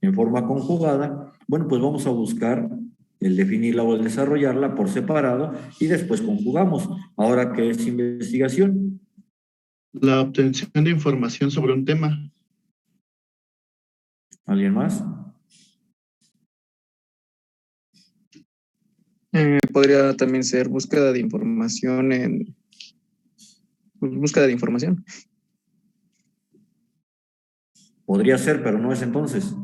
en forma conjugada, bueno, pues vamos a buscar el definirla o el desarrollarla por separado y después conjugamos. Ahora, ¿qué es investigación? La obtención de información sobre un tema. ¿Alguien más? Podría también ser búsqueda de información búsqueda de información. Podría ser, pero no es entonces.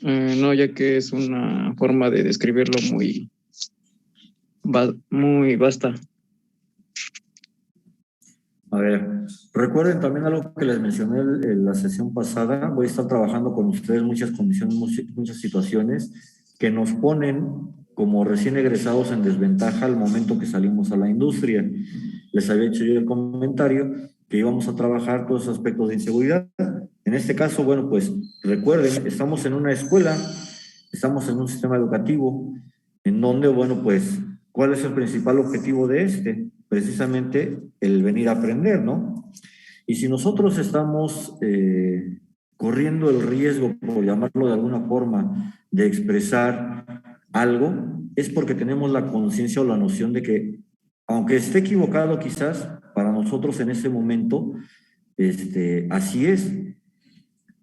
No, ya que es una forma de describirlo muy vasta. A ver, recuerden también algo que les mencioné en la sesión pasada. Voy a estar trabajando con ustedes muchas condiciones, muchas situaciones que nos ponen como recién egresados en desventaja al momento que salimos a la industria. Les había hecho yo el comentario que íbamos a trabajar todos esos aspectos de inseguridad. En este caso, bueno, pues recuerden, estamos en una escuela, estamos en un sistema educativo, en donde, bueno, pues, ¿cuál es el principal objetivo de este? Precisamente el venir a aprender, ¿no? Y si nosotros estamos corriendo el riesgo, por llamarlo de alguna forma, de expresar algo, es porque tenemos la conciencia o la noción de que, aunque esté equivocado quizás, para nosotros en ese momento, así es.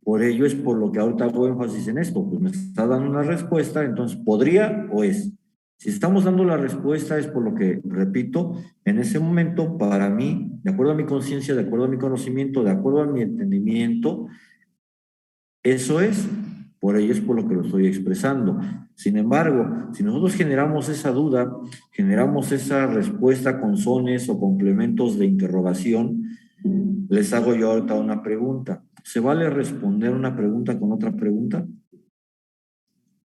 Por ello es por lo que ahorita hago énfasis en esto, pues me está dando una respuesta, entonces podría o es. Si estamos dando la respuesta es por lo que, repito, en ese momento, para mí, de acuerdo a mi conciencia, de acuerdo a mi conocimiento, de acuerdo a mi entendimiento, eso es, por ello es por lo que lo estoy expresando. Sin embargo, si nosotros generamos esa duda, generamos esa respuesta con sones o complementos de interrogación, les hago yo ahorita una pregunta. ¿Se vale responder una pregunta con otra pregunta?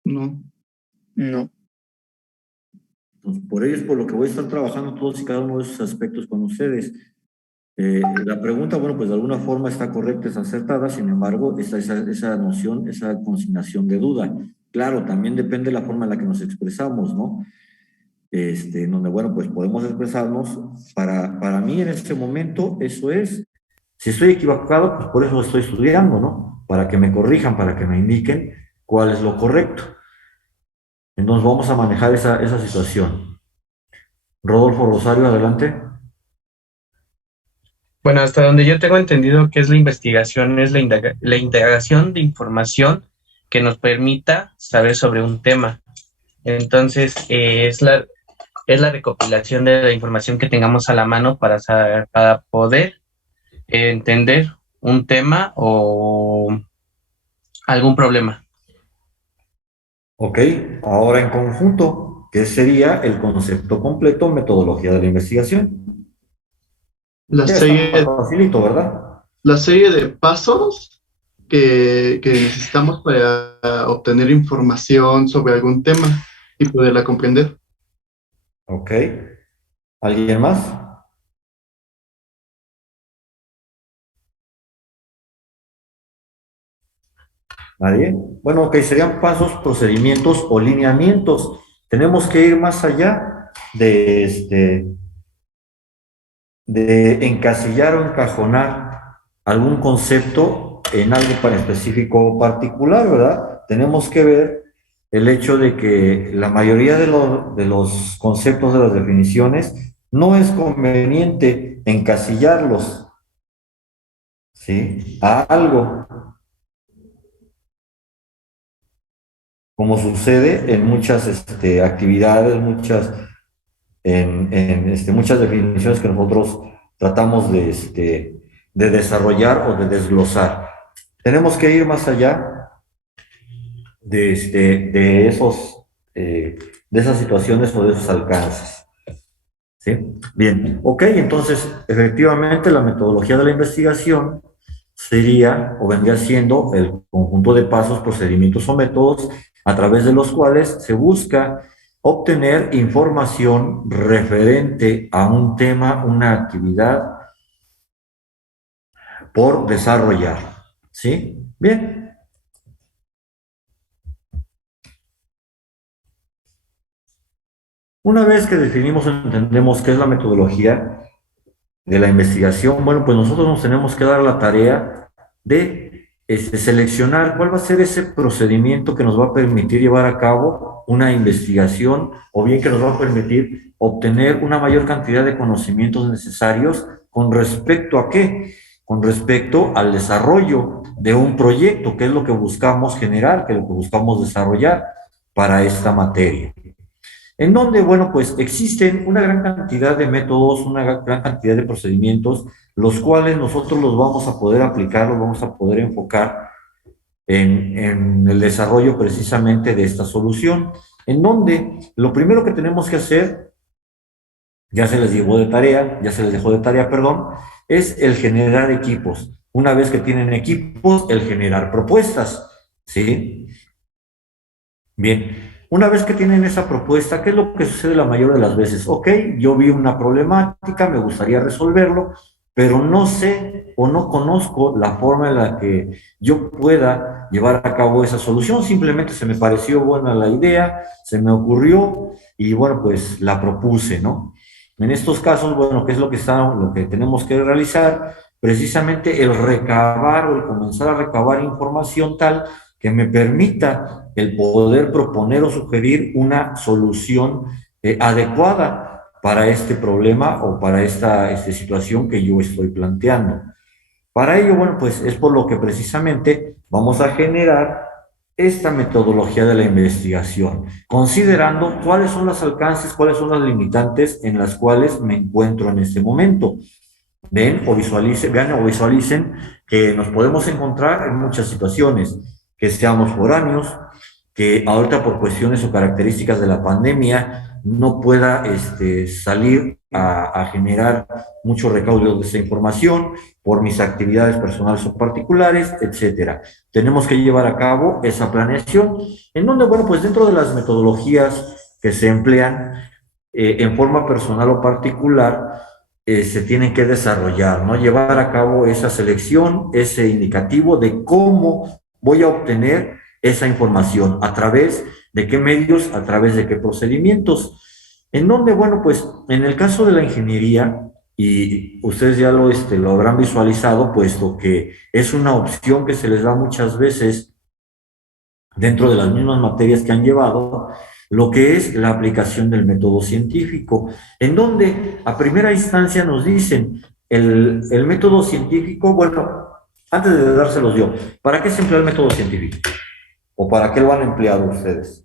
No. No. Entonces, por ello es por lo que voy a estar trabajando todos y cada uno de esos aspectos con ustedes. La pregunta, bueno, pues de alguna forma está correcta, es acertada, sin embargo, está esa noción, esa consignación de duda. Claro, también depende de la forma en la que nos expresamos, ¿no? En donde, bueno, pues podemos expresarnos. Para mí en este momento, eso es. Si estoy equivocado, pues por eso estoy estudiando, ¿no? Para que me corrijan, para que me indiquen cuál es lo correcto. Entonces vamos a manejar esa situación. Rodolfo Rosario, adelante. Bueno, hasta donde yo tengo entendido que es la investigación, es la integración de información que nos permita saber sobre un tema. Entonces, es la recopilación de la información que tengamos a la mano para poder entender un tema o algún problema. Ok, ahora en conjunto, ¿qué sería el concepto completo, metodología de la investigación? La Ya está más serie, facilito, ¿verdad? la serie de pasos que necesitamos para obtener información sobre algún tema y poderla comprender. Ok. ¿Alguien más? ¿Nadie? Bueno, ok, serían pasos, procedimientos o lineamientos. Tenemos que ir más allá de encasillar o encajonar algún concepto en algo para específico o particular, ¿verdad? Tenemos que ver el hecho de que la mayoría de los conceptos, de las definiciones, no es conveniente encasillarlos, ¿sí? A algo, como sucede en muchas actividades, muchas definiciones que nosotros tratamos de desarrollar o de desglosar. Tenemos que ir más allá de de esas situaciones o de esos alcances. ¿Sí? Bien, ok, entonces efectivamente la metodología de la investigación sería o vendría siendo el conjunto de pasos, procedimientos o métodos a través de los cuales se busca obtener información referente a un tema, una actividad por desarrollar. ¿Sí? Bien. Una vez que definimos o entendemos qué es la metodología, de la investigación, bueno, pues nosotros nos tenemos que dar la tarea de seleccionar cuál va a ser ese procedimiento que nos va a permitir llevar a cabo una investigación o bien que nos va a permitir obtener una mayor cantidad de conocimientos necesarios con respecto a qué, con respecto al desarrollo de un proyecto, que es lo que buscamos generar, que es lo que buscamos desarrollar para esta materia. En donde, bueno, pues existen una gran cantidad de métodos, una gran cantidad de procedimientos, los cuales nosotros los vamos a poder aplicar, los vamos a poder enfocar en el desarrollo precisamente de esta solución, en donde lo primero que tenemos que hacer, ya se les dejó de tarea, perdón, es el generar equipos. Una vez que tienen equipos, el generar propuestas, ¿sí? Bien, una vez que tienen esa propuesta, ¿qué es lo que sucede la mayoría de las veces? Ok, yo vi una problemática, me gustaría resolverlo, pero no sé o no conozco la forma en la que yo pueda llevar a cabo esa solución. Simplemente se me pareció buena la idea, se me ocurrió y bueno, pues la propuse, ¿no? En estos casos, bueno, ¿qué es lo que tenemos que realizar? Precisamente el recabar o el comenzar a recabar información tal que me permita el poder proponer o sugerir una solución adecuada para este problema o para esta situación que yo estoy planteando. Para ello, bueno, pues es por lo que precisamente vamos a generar esta metodología de la investigación, considerando cuáles son los alcances, cuáles son las limitantes en las cuales me encuentro en este momento. Vean o visualicen que nos podemos encontrar en muchas situaciones, que seamos foráneos, que ahorita por cuestiones o características de la pandemia no pueda salir a generar mucho recaudo de esa información por mis actividades personales o particulares, etcétera. Tenemos que llevar a cabo esa planeación, en donde, bueno, pues dentro de las metodologías que se emplean en forma personal o particular, se tienen que desarrollar, ¿no? Llevar a cabo esa selección, ese indicativo de cómo voy a obtener esa información, a través de qué medios, a través de qué procedimientos. En donde, bueno, pues en el caso de la ingeniería, y ustedes ya lo habrán visualizado, puesto que es una opción que se les da muchas veces dentro de las mismas materias que han llevado, lo que es la aplicación del método científico, en donde a primera instancia nos dicen el método científico, bueno, antes de dárselos yo, ¿para qué se emplea el método científico? ¿O para qué lo han empleado ustedes?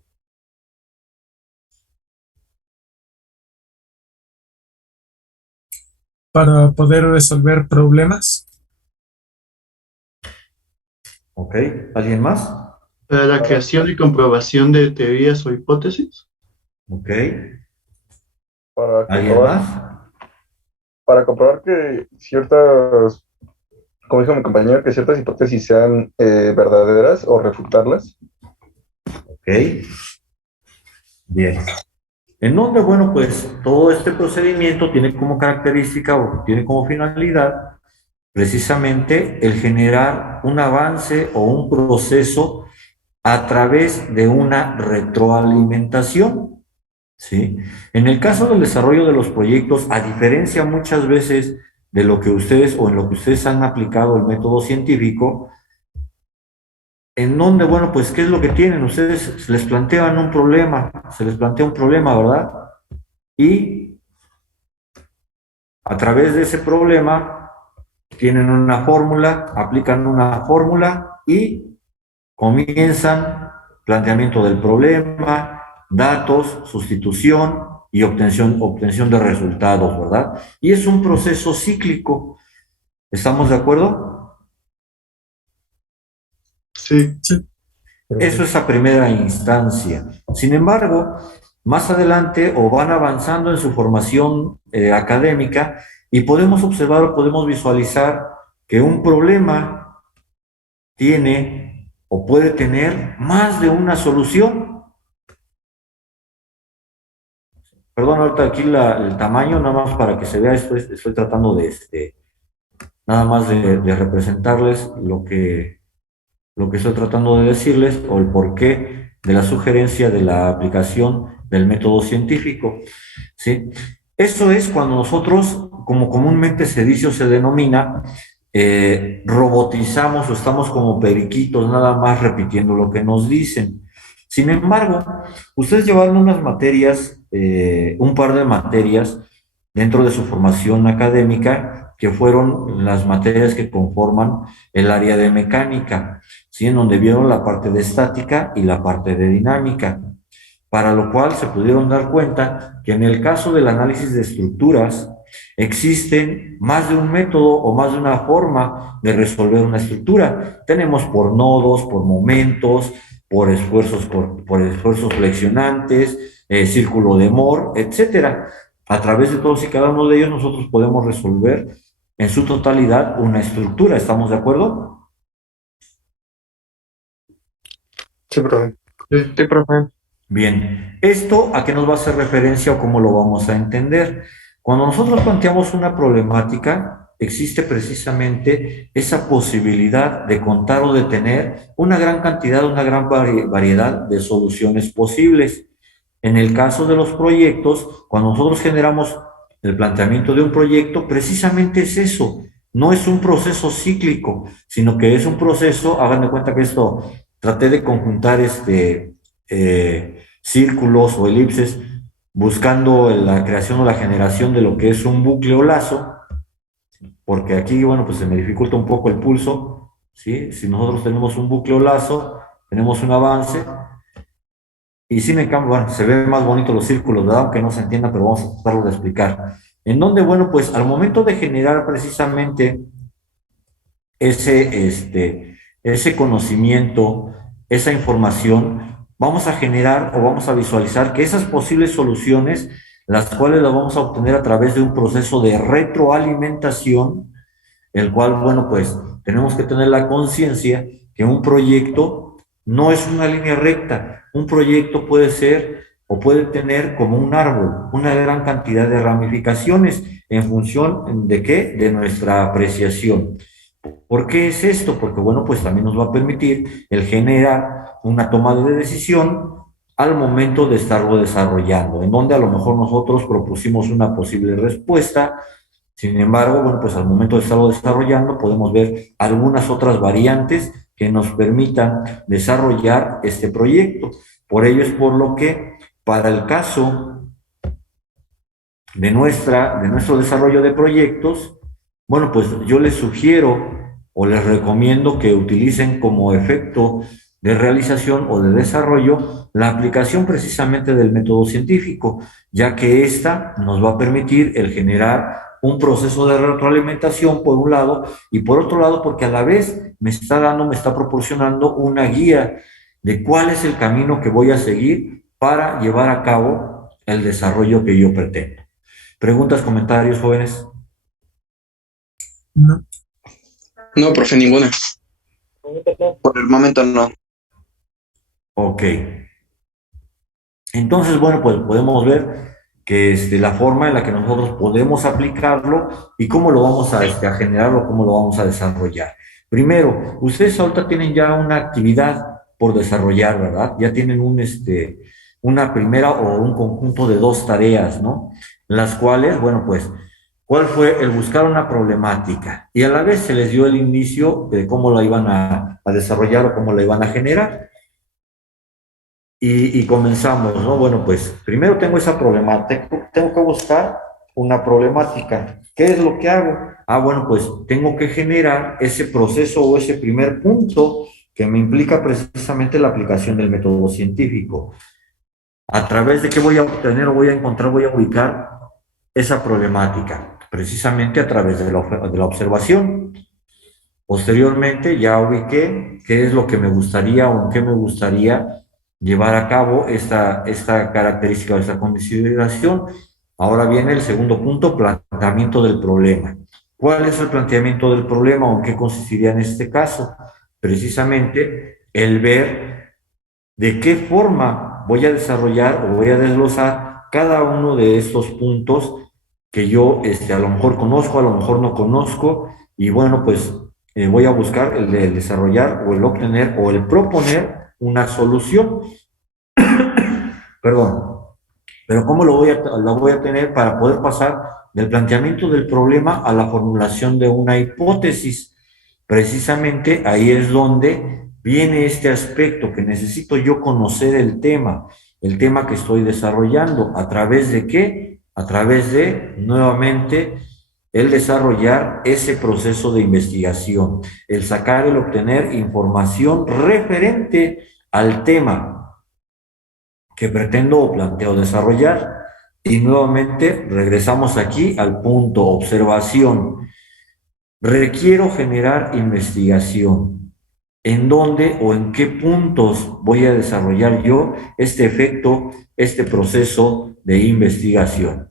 Para poder resolver problemas. ¿Ok? ¿Alguien más? Para la creación y comprobación de teorías o hipótesis. ¿Ok? Para ¿Alguien comprobar, más? para comprobar que ciertas, como dijo mi compañero, que ciertas hipótesis sean verdaderas o refutarlas. ¿Ok? Bien. En donde, bueno, pues todo este procedimiento tiene como característica o tiene como finalidad precisamente el generar un avance o un proceso a través de una retroalimentación, ¿sí? En el caso del desarrollo de los proyectos, a diferencia muchas veces de lo que ustedes o en lo que ustedes han aplicado el método científico, en donde, bueno, pues, ¿qué es lo que tienen? Ustedes se les plantean un problema, se les plantea un problema, ¿verdad? Y a través de ese problema tienen una fórmula, aplican una fórmula y comienzan planteamiento del problema, datos, sustitución y obtención de resultados, ¿verdad? Y es un proceso cíclico. ¿Estamos de acuerdo? Sí. Eso es a primera instancia. Sin embargo, más adelante o van avanzando en su formación académica y podemos observar o podemos visualizar que un problema tiene o puede tener más de una solución. Perdón, ahorita aquí el tamaño, nada más para que se vea, estoy tratando de nada más de representarles lo que estoy tratando de decirles o el porqué de la sugerencia de la aplicación del método científico, ¿sí? Eso es cuando nosotros, como comúnmente se dice o se denomina, robotizamos o estamos como periquitos nada más repitiendo lo que nos dicen. Sin embargo, ustedes llevaron unas materias, un par de materias dentro de su formación académica, que fueron las materias que conforman el área de mecánica, ¿sí? En donde vieron la parte de estática y la parte de dinámica, para lo cual se pudieron dar cuenta que en el caso del análisis de estructuras existen más de un método o más de una forma de resolver una estructura. Tenemos por nodos, por momentos, por esfuerzos flexionantes, círculo de Moore, etcétera. A través de todos y cada uno de ellos nosotros podemos resolver en su totalidad una estructura. ¿Estamos de acuerdo? Sí, profe. Sí, profe. Bien, ¿esto a qué nos va a hacer referencia o cómo lo vamos a entender? Cuando nosotros planteamos una problemática, existe precisamente esa posibilidad de contar o de tener una gran cantidad, una gran variedad de soluciones posibles. En el caso de los proyectos, cuando nosotros generamos el planteamiento de un proyecto, precisamente es eso. No es un proceso cíclico, sino que es un proceso, hagan de cuenta que esto, traté de conjuntar círculos o elipses, buscando la creación o la generación de lo que es un bucle o lazo, porque aquí, bueno, pues se me dificulta un poco el pulso, ¿sí? Si nosotros tenemos un bucle o lazo, tenemos un avance, y sin en cambio, bueno, se ven más bonitos los círculos, ¿verdad? Aunque no se entienda, pero vamos a tratarlo de explicar. En donde, bueno, pues al momento de generar precisamente ese conocimiento, esa información, vamos a generar o vamos a visualizar que esas posibles soluciones, las cuales las vamos a obtener a través de un proceso de retroalimentación, el cual, bueno, pues tenemos que tener la conciencia que un proyecto no es una línea recta. Un proyecto puede ser o puede tener como un árbol, una gran cantidad de ramificaciones en función de qué, de nuestra apreciación. ¿Por qué es esto? Porque, bueno, pues también nos va a permitir el generar una toma de decisión al momento de estarlo desarrollando, en donde a lo mejor nosotros propusimos una posible respuesta. Sin embargo, bueno, pues al momento de estarlo desarrollando podemos ver algunas otras variantes que nos permitan desarrollar este proyecto. Por ello es por lo que para el caso de nuestro desarrollo de proyectos, bueno, pues yo les sugiero o les recomiendo que utilicen como efecto de realización o de desarrollo la aplicación precisamente del método científico, ya que esta nos va a permitir el generar un proceso de retroalimentación por un lado y por otro lado porque a la vez me está proporcionando una guía de cuál es el camino que voy a seguir para llevar a cabo el desarrollo que yo pretendo. ¿Preguntas, comentarios, jóvenes? No. No, profe, ninguna. Por el momento no. Ok. Entonces, bueno, pues podemos ver que la forma en la que nosotros podemos aplicarlo y cómo lo vamos a generar o cómo lo vamos a desarrollar. Primero, ustedes ahorita tienen ya una actividad por desarrollar, ¿verdad? Ya tienen una primera o un conjunto de dos tareas, ¿no? Las cuales, bueno, pues, ¿cuál fue el buscar una problemática? Y a la vez se les dio el inicio de cómo la iban a desarrollar o cómo la iban a generar. Y comenzamos, ¿no? Bueno, pues primero tengo esa problemática, tengo que buscar una problemática. ¿Qué es lo que hago? Ah, bueno, pues tengo que generar ese proceso o ese primer punto que me implica precisamente la aplicación del método científico. ¿A través de qué voy a obtener o voy a encontrar, voy a ubicar esa problemática? Precisamente a través de la observación. Posteriormente ya ubiqué qué es lo que me gustaría o en qué me gustaría llevar a cabo esta característica o esta consideración. Ahora viene el segundo punto, planteamiento del problema. ¿Cuál es el planteamiento del problema o en qué consistiría en este caso? Precisamente el ver de qué forma voy a desarrollar o voy a desglosar cada uno de estos puntos que yo a lo mejor conozco, a lo mejor no conozco, y bueno, pues voy a buscar el desarrollar o el obtener o el proponer una solución. Perdón. Pero ¿cómo lo voy a tener para poder pasar del planteamiento del problema a la formulación de una hipótesis? Precisamente ahí es donde viene este aspecto que necesito yo conocer el tema que estoy desarrollando. ¿A través de qué? A través de, nuevamente, el desarrollar ese proceso de investigación, el sacar, el obtener información referente al tema que pretendo o planteo desarrollar. Y nuevamente regresamos aquí al punto, observación. Requiero generar investigación. ¿En dónde o en qué puntos voy a desarrollar yo este efecto, este proceso de investigación?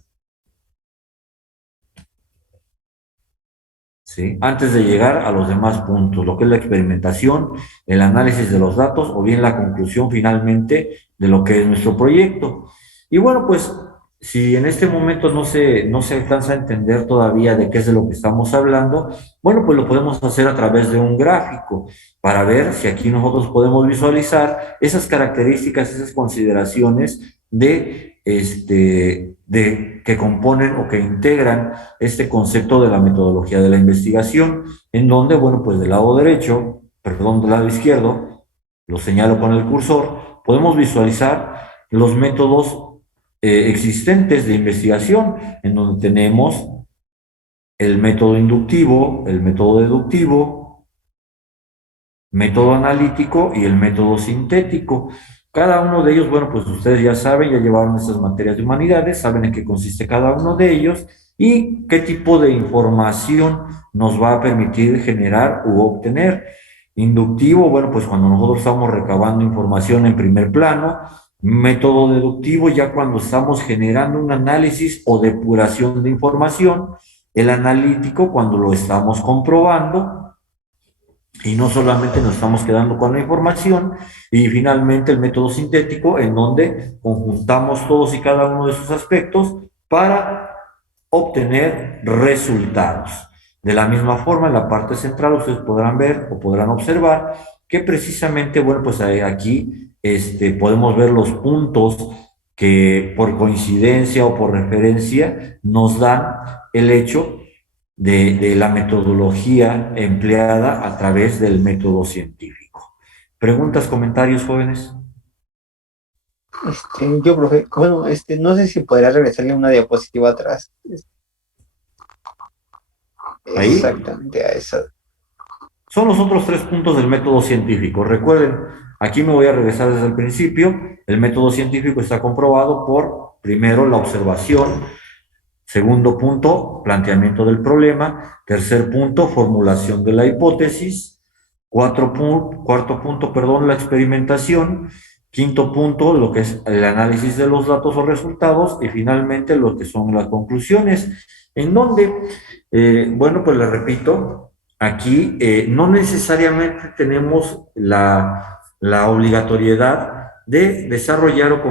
¿Sí? Antes de llegar a los demás puntos, lo que es la experimentación, el análisis de los datos o bien la conclusión finalmente de lo que es nuestro proyecto. Y bueno, pues si en este momento no se alcanza a entender todavía de qué es de lo que estamos hablando, bueno, pues lo podemos hacer a través de un gráfico para ver si aquí nosotros podemos visualizar esas características, esas consideraciones que componen o que integran este concepto de la metodología de la investigación, en donde, bueno, pues del lado derecho, perdón, del lado izquierdo, lo señalo con el cursor, podemos visualizar los métodos existentes de investigación, en donde tenemos el método inductivo, el método deductivo, método analítico y el método sintético. Cada uno de ellos, bueno, pues ustedes ya saben, ya llevaron estas materias de humanidades, saben en qué consiste cada uno de ellos y qué tipo de información nos va a permitir generar u obtener. Inductivo, bueno, pues cuando nosotros estamos recabando información en primer plano. Método deductivo, ya cuando estamos generando un análisis o depuración de información. El analítico, cuando lo estamos comprobando. Y no solamente nos estamos quedando con la información, y finalmente el método sintético, en donde conjuntamos todos y cada uno de esos aspectos para obtener resultados. De la misma forma, en la parte central ustedes podrán ver o podrán observar que precisamente, bueno, pues aquí podemos ver los puntos que por coincidencia o por referencia nos dan el hecho de la metodología empleada a través del método científico. ¿Preguntas, comentarios, jóvenes? Yo, profe, bueno, no sé si podría regresarle una diapositiva atrás. ¿Ahí? Exactamente, a esa. Son los otros 3 puntos del método científico. Recuerden, aquí me voy a regresar desde el principio. El método científico está comprobado por, primero, la observación. Segundo punto, planteamiento del problema. Tercer punto, formulación de la hipótesis. Cuarto punto, la experimentación. Quinto punto, lo que es el análisis de los datos o resultados. Y finalmente, lo que son las conclusiones. En donde, bueno, pues les repito, aquí no necesariamente tenemos la obligatoriedad de desarrollar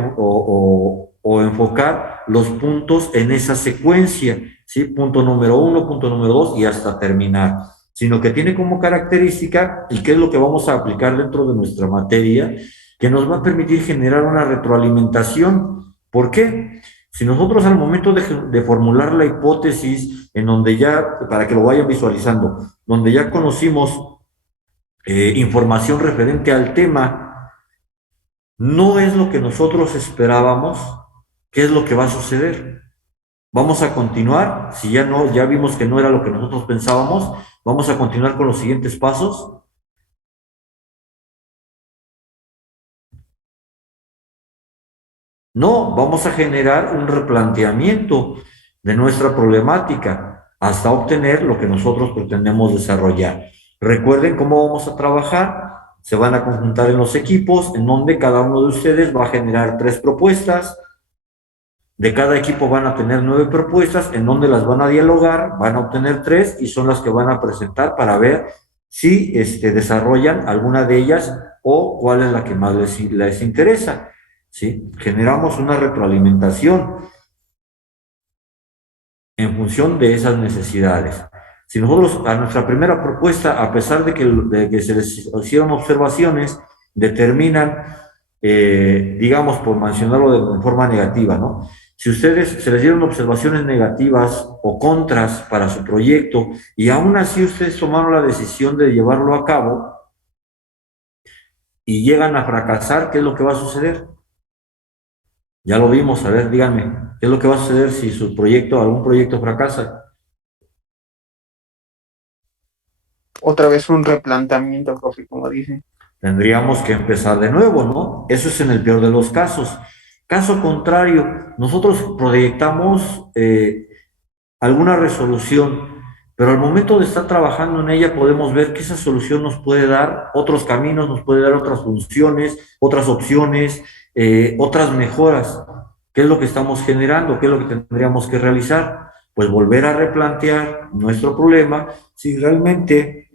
o enfocar los puntos en esa secuencia, ¿sí? Punto número 1, punto número 2 y hasta terminar, sino que tiene como característica, y qué es lo que vamos a aplicar dentro de nuestra materia, que nos va a permitir generar una retroalimentación. ¿Por qué? Si nosotros al momento de formular la hipótesis, en donde ya, para que lo vayan visualizando, donde ya conocimos información referente al tema, no es lo que nosotros esperábamos, ¿qué es lo que va a suceder? Vamos a continuar, si ya vimos que no era lo que nosotros pensábamos, vamos a continuar con los siguientes pasos. No, vamos a generar un replanteamiento de nuestra problemática hasta obtener lo que nosotros pretendemos desarrollar. Recuerden cómo vamos a trabajar. Se van a conjuntar en los equipos, en donde cada uno de ustedes va a generar 3 propuestas. De cada equipo van a tener 9 propuestas, en donde las van a dialogar, van a obtener 3 y son las que van a presentar para ver si desarrollan alguna de ellas o cuál es la que más les interesa. ¿Sí? Generamos una retroalimentación en función de esas necesidades. Si nosotros a nuestra primera propuesta, a pesar de que se les hicieron observaciones, determinan, digamos, por mencionarlo de forma negativa, ¿no? Si ustedes se les dieron observaciones negativas o contras para su proyecto y aún así ustedes tomaron la decisión de llevarlo a cabo y llegan a fracasar, ¿qué es lo que va a suceder? Ya lo vimos, a ver, díganme, ¿qué es lo que va a suceder si su proyecto, algún proyecto fracasa? Otra vez un replanteamiento, profe, como dice. Tendríamos que empezar de nuevo, ¿no? Eso es en el peor de los casos. Caso contrario, nosotros proyectamos alguna resolución, pero al momento de estar trabajando en ella podemos ver que esa solución nos puede dar otros caminos, nos puede dar otras funciones, otras opciones, otras mejoras. ¿Qué es lo que estamos generando? ¿Qué es lo que tendríamos que realizar? Pues volver a replantear nuestro problema si realmente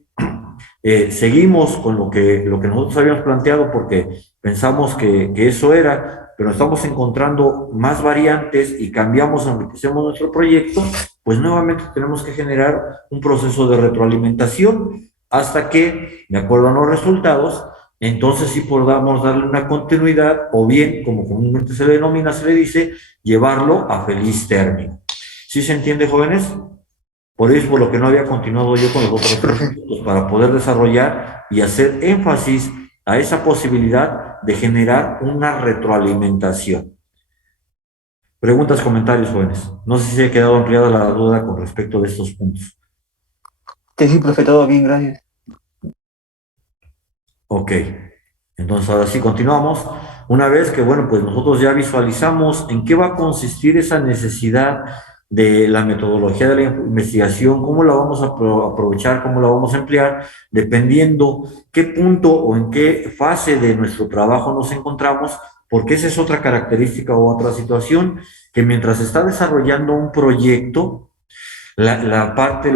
seguimos con lo que nosotros habíamos planteado porque pensamos que eso era, pero estamos encontrando más variantes y cambiamos, enriquecemos nuestro proyecto, pues nuevamente tenemos que generar un proceso de retroalimentación hasta que, de acuerdo a los resultados, entonces sí podamos darle una continuidad o bien, como comúnmente se le denomina, se le dice, llevarlo a feliz término. ¿Sí se entiende, jóvenes? Por eso es por lo que no había continuado yo con los otros proyectos, para poder desarrollar y hacer énfasis a esa posibilidad de generar una retroalimentación. Preguntas, comentarios, jóvenes. No sé si se ha quedado ampliada la duda con respecto de estos puntos. Sí, profe, todo bien, gracias. Ok, entonces ahora sí continuamos. Una vez que, bueno, pues nosotros ya visualizamos en qué va a consistir esa necesidad de la metodología de la investigación, cómo la vamos a aprovechar, cómo la vamos a emplear, dependiendo qué punto o en qué fase de nuestro trabajo nos encontramos, porque esa es otra característica o otra situación, que mientras se está desarrollando un proyecto, la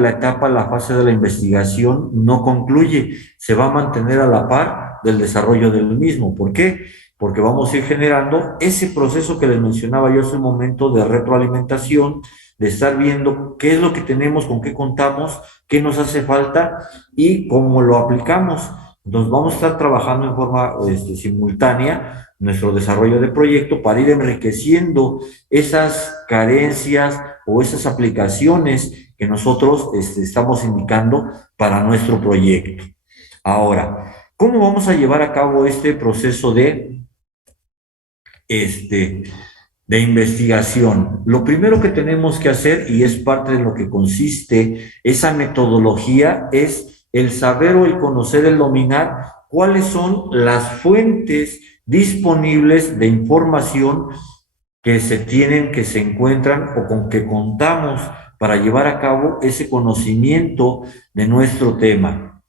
etapa, la fase de la investigación no concluye, se va a mantener a la par del desarrollo del mismo. ¿Por qué? Porque vamos a ir generando ese proceso que les mencionaba yo hace un momento de retroalimentación, de estar viendo qué es lo que tenemos, con qué contamos, qué nos hace falta y cómo lo aplicamos. Entonces vamos a estar trabajando en forma simultánea nuestro desarrollo de proyecto para ir enriqueciendo esas carencias o esas aplicaciones que nosotros estamos indicando para nuestro proyecto. Ahora, ¿cómo vamos a llevar a cabo este proceso de investigación? Lo primero que tenemos que hacer, y es parte de lo que consiste esa metodología, es el saber o el conocer, el dominar cuáles son las fuentes disponibles de información que se tienen, que se encuentran o con que contamos para llevar a cabo ese conocimiento de nuestro tema.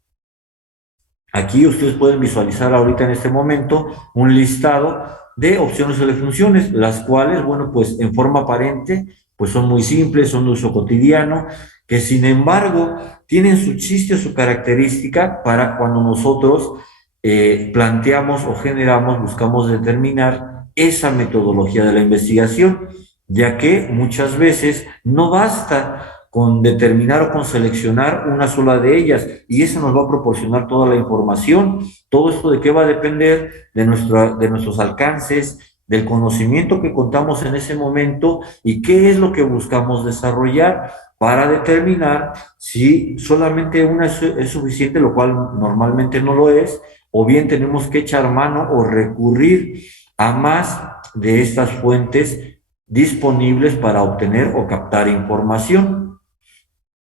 Aquí ustedes pueden visualizar ahorita en este momento un listado de opciones o de funciones, las cuales, bueno, pues en forma aparente, pues son muy simples, son de uso cotidiano, que sin embargo tienen su chiste o su característica para cuando nosotros planteamos o generamos, buscamos determinar esa metodología de la investigación, ya que muchas veces no basta con determinar o con seleccionar una sola de ellas, y eso nos va a proporcionar toda la información. Todo esto de qué va a depender de nuestros alcances, del conocimiento que contamos en ese momento y qué es lo que buscamos desarrollar para determinar si solamente una es suficiente, lo cual normalmente no lo es, o bien tenemos que echar mano o recurrir a más de estas fuentes disponibles para obtener o captar información.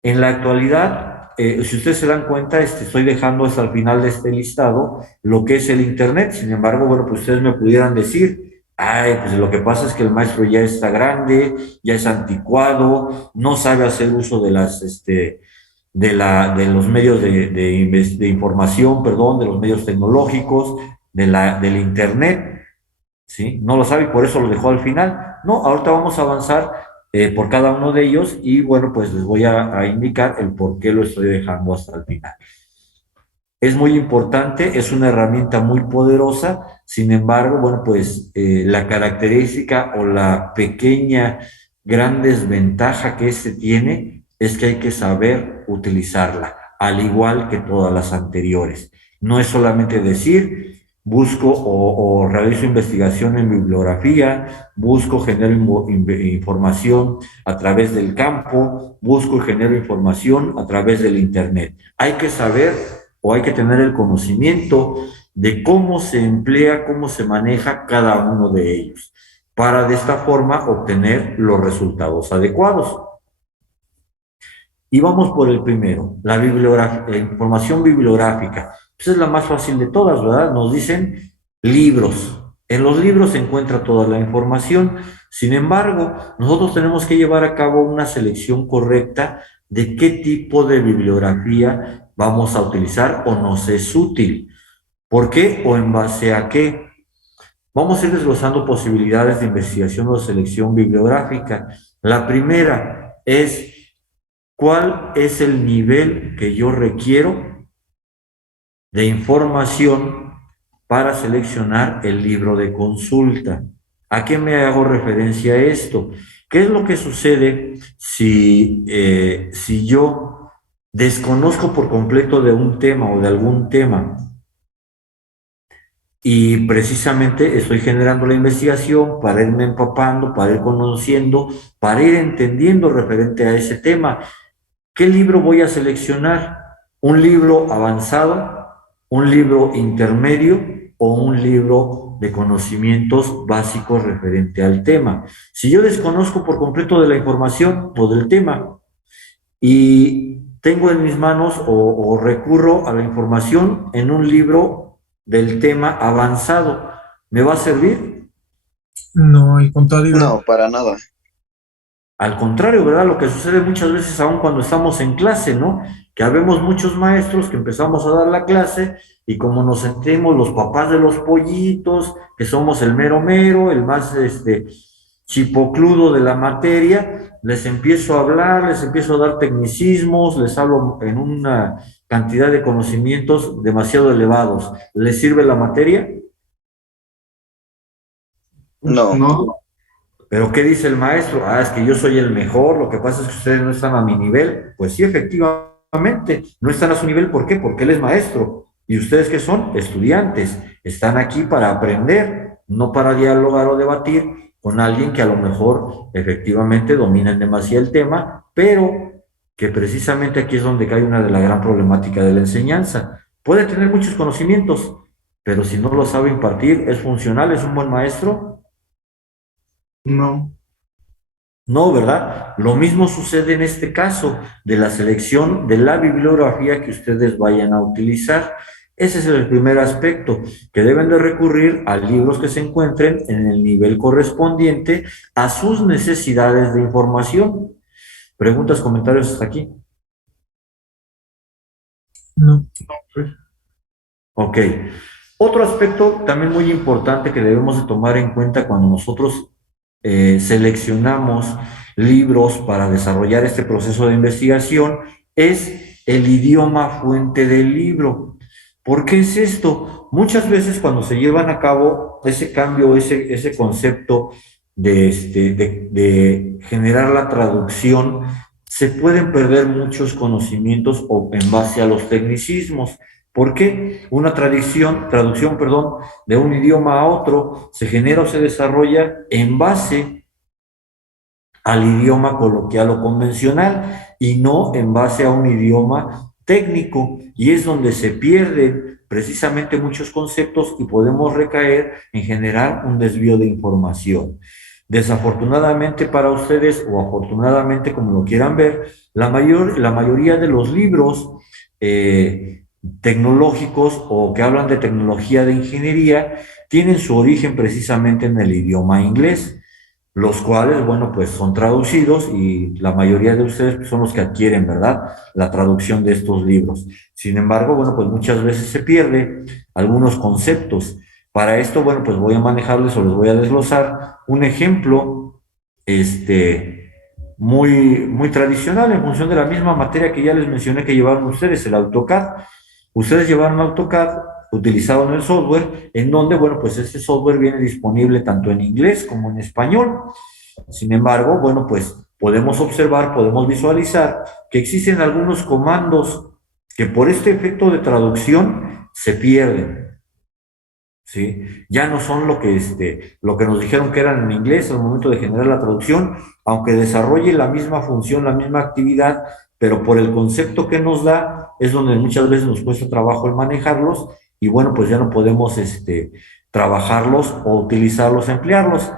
En la actualidad, si ustedes se dan cuenta, estoy dejando hasta el final de este listado lo que es el Internet. Sin embargo, bueno, pues ustedes me pudieran decir, ay, pues lo que pasa es que el maestro ya está grande, ya es anticuado, no sabe hacer uso de de los medios de información, perdón, de los medios tecnológicos, del Internet, ¿sí? No lo sabe y por eso lo dejó al final. No, ahorita vamos a avanzar por cada uno de ellos y bueno, pues les voy a indicar el por qué lo estoy dejando hasta el final. Es muy importante, es una herramienta muy poderosa, sin embargo, bueno, pues la característica o la pequeña gran desventaja que tiene es que hay que saber utilizarla, al igual que todas las anteriores. No es solamente decir, busco o realizo investigación en bibliografía, busco, genero información a través del campo, busco y genero información a través del Internet. Hay que saber o hay que tener el conocimiento de cómo se emplea, cómo se maneja cada uno de ellos, para de esta forma obtener los resultados adecuados. Y vamos por el primero, la información bibliográfica. Esa es la más fácil de todas, ¿verdad? Nos dicen libros. En los libros se encuentra toda la información. Sin embargo, nosotros tenemos que llevar a cabo una selección correcta de qué tipo de bibliografía vamos a utilizar o nos es útil. ¿Por qué o en base a qué? Vamos a ir desglosando posibilidades de investigación o selección bibliográfica. La primera es: ¿cuál es el nivel que yo requiero de información para seleccionar el libro de consulta? ¿A qué me hago referencia a esto? ¿Qué es lo que sucede si yo desconozco por completo de un tema o de algún tema y precisamente estoy generando la investigación para irme empapando, para ir conociendo, para ir entendiendo referente a ese tema? ¿Qué libro voy a seleccionar? ¿Un libro avanzado, un libro intermedio o un libro de conocimientos básicos referente al tema? Si yo desconozco por completo de la información o del tema y tengo en mis manos o recurro a la información en un libro del tema avanzado, ¿me va a servir? No, al contrario. No, para nada. Al contrario, ¿verdad? Lo que sucede muchas veces aún cuando estamos en clase, ¿no? Que habemos muchos maestros que empezamos a dar la clase y como nos sentimos los papás de los pollitos, que somos el mero mero, el más chipocludo de la materia, les empiezo a hablar, les empiezo a dar tecnicismos, les hablo en una cantidad de conocimientos demasiado elevados. ¿Les sirve la materia? No. No, ¿Pero qué dice el maestro? Ah, es que yo soy el mejor, lo que pasa es que ustedes no están a mi nivel. Pues sí, efectivamente, no están a su nivel. ¿Por qué? Porque él es maestro. ¿Y ustedes qué son? Estudiantes. Están aquí para aprender, no para dialogar o debatir con alguien que a lo mejor efectivamente domina en demasía el tema, pero que precisamente aquí es donde cae una de las gran problemática de la enseñanza. Puede tener muchos conocimientos, pero si no lo sabe impartir, ¿es funcional? ¿Es un buen maestro? no. No, ¿verdad? Lo mismo sucede en este caso de la selección de la bibliografía que ustedes vayan a utilizar. Ese es el primer aspecto, que deben de recurrir a libros que se encuentren en el nivel correspondiente a sus necesidades de información. ¿Preguntas, comentarios hasta aquí? No. Ok. Otro aspecto también muy importante que debemos de tomar en cuenta cuando nosotros seleccionamos libros para desarrollar este proceso de investigación es el idioma fuente del libro. ¿Por qué es esto? Muchas veces cuando se llevan a cabo ese cambio, ese concepto de generar la traducción, se pueden perder muchos conocimientos en base a los tecnicismos. ¿Por qué? Una traducción, perdón, de un idioma a otro se genera o se desarrolla en base al idioma coloquial o convencional y no en base a un idioma técnico, y es donde se pierden precisamente muchos conceptos y podemos recaer en generar un desvío de información. Desafortunadamente para ustedes, o afortunadamente como lo quieran ver, la mayoría de los libros tecnológicos o que hablan de tecnología de ingeniería tienen su origen precisamente en el idioma inglés, los cuales, bueno, pues son traducidos y la mayoría de ustedes son los que adquieren, ¿verdad?, la traducción de estos libros. Sin embargo, bueno, pues muchas veces se pierde algunos conceptos. Para esto, bueno, pues voy a manejarles o les voy a desglosar un ejemplo, muy tradicional en función de la misma materia que ya les mencioné que llevaron ustedes, el AutoCAD. Ustedes llevaron AutoCAD, utilizaron el software, en donde, bueno, pues ese software viene disponible tanto en inglés como en español. Sin embargo, bueno, pues podemos observar, podemos visualizar que existen algunos comandos que por este efecto de traducción se pierden. ¿sí? Ya no son lo que nos dijeron que eran en inglés al momento de generar la traducción, aunque desarrolle la misma función, la misma actividad, pero por el concepto que nos da es donde muchas veces nos cuesta trabajo el manejarlos y bueno, pues ya no podemos trabajarlos o utilizarlos, emplearlos.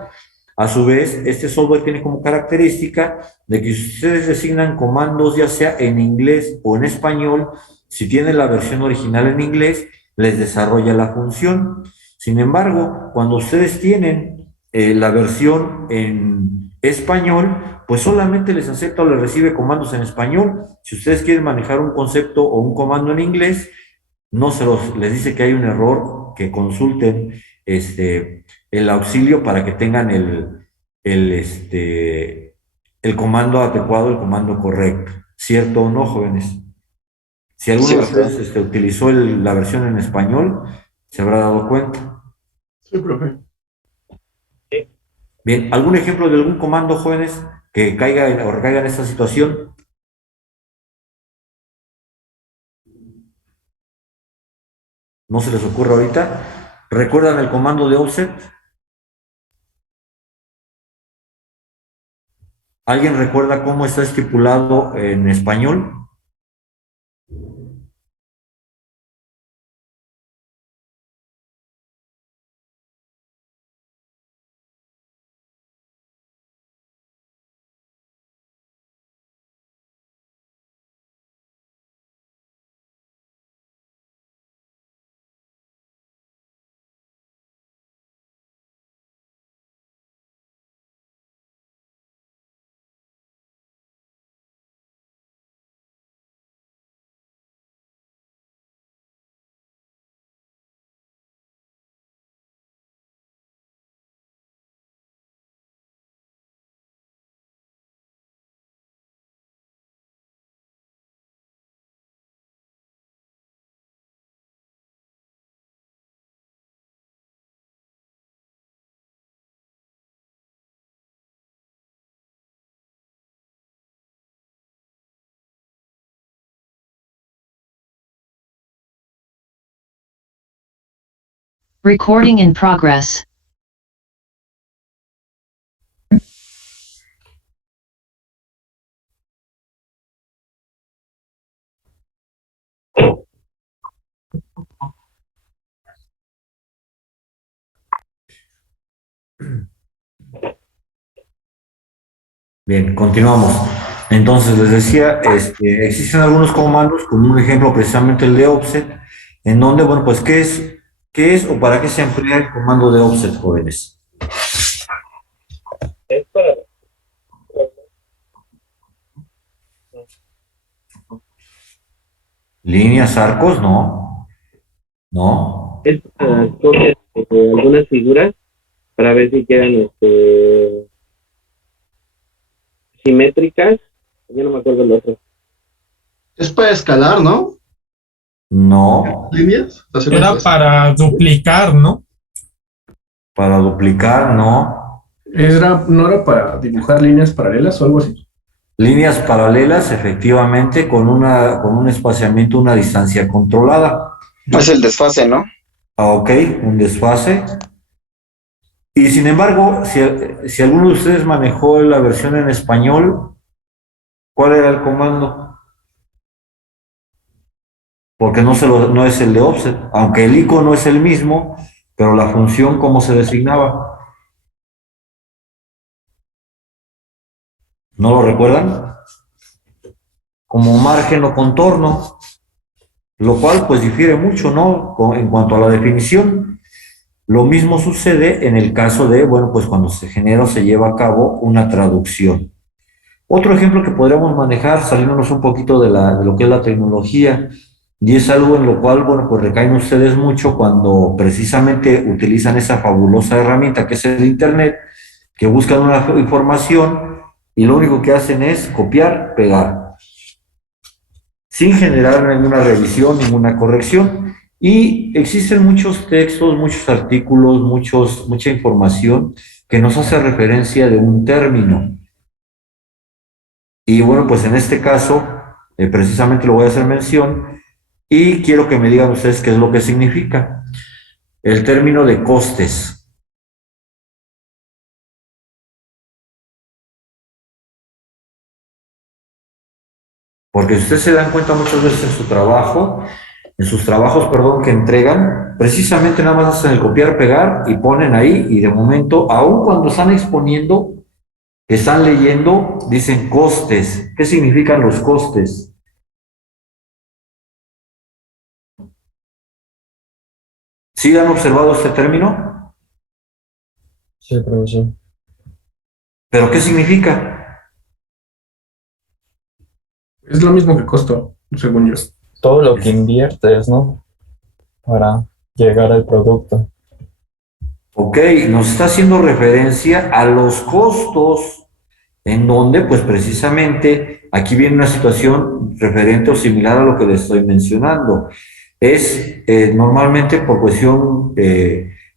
A su vez, este software tiene como característica de que si ustedes designan comandos ya sea en inglés o en español, si tienen la versión original en inglés, les desarrolla la función. Sin embargo, cuando ustedes tienen la versión en español, pues solamente les acepta o les recibe comandos en español. Si ustedes quieren manejar un concepto o un comando en inglés, no les dice que hay un error, que consulten el auxilio para que tengan el comando adecuado, el comando correcto. ¿Cierto o no, jóvenes? Si alguno de Cierto. ustedes utilizó la versión en español, se habrá dado cuenta. Sí, profe. Bien, ¿algún ejemplo de algún comando, jóvenes, que caiga o recaiga en esta situación? ¿No se les ocurre ahorita? ¿Recuerdan el comando de offset? ¿Alguien recuerda cómo está estipulado en español? Recording in progress. Bien, continuamos. Entonces, les decía, existen algunos comandos, como un ejemplo precisamente el de offset, en donde, bueno, pues, qué es o para qué se emplea el comando de offset, jóvenes? Es para Líneas, arcos, no. No. copias de algunas figuras para ver si quedan simétricas. Yo no me acuerdo el otro. Es para escalar, ¿no? No. Líneas. Era para duplicar, ¿no? Para duplicar, no. ¿No era para dibujar líneas paralelas o algo así? Líneas paralelas, efectivamente, con un espaciamiento, una distancia controlada. Es el desfase, ¿no? Ok, un desfase. Y sin embargo, si alguno de ustedes manejó la versión en español, ¿cuál era el comando? Porque no es el de offset, aunque el icono es el mismo, pero la función, ¿cómo se designaba? ¿No lo recuerdan? Como margen o contorno, lo cual pues difiere mucho, ¿no? En cuanto a la definición. Lo mismo sucede en el caso de, bueno, pues cuando se genera o se lleva a cabo una traducción. Otro ejemplo que podríamos manejar, saliéndonos un poquito de lo que es la tecnología, y es algo en lo cual, bueno, pues recaen ustedes mucho cuando precisamente utilizan esa fabulosa herramienta que es el Internet, que buscan una información y lo único que hacen es copiar, pegar, sin generar ninguna revisión, ninguna corrección. Y existen muchos textos, muchos artículos, mucha información que nos hace referencia de un término. Y bueno, pues en este caso, precisamente lo voy a hacer mención y quiero que me digan ustedes qué es lo que significa. el término de costes. Porque si ustedes se dan cuenta muchas veces en sus trabajos, perdón, que entregan, precisamente nada más hacen el copiar, pegar y ponen ahí, y de momento, aun cuando están exponiendo, que están leyendo, dicen costes. ¿Qué significan los costes? ¿Sí han observado este término? Sí, profesor. ¿Pero qué significa? Es lo mismo que costo, según yo. Todo lo que inviertes, ¿no? Para llegar al producto. Ok, nos está haciendo referencia a los costos, en donde, pues precisamente, aquí viene una situación referente o similar a lo que les estoy mencionando. Es normalmente por cuestión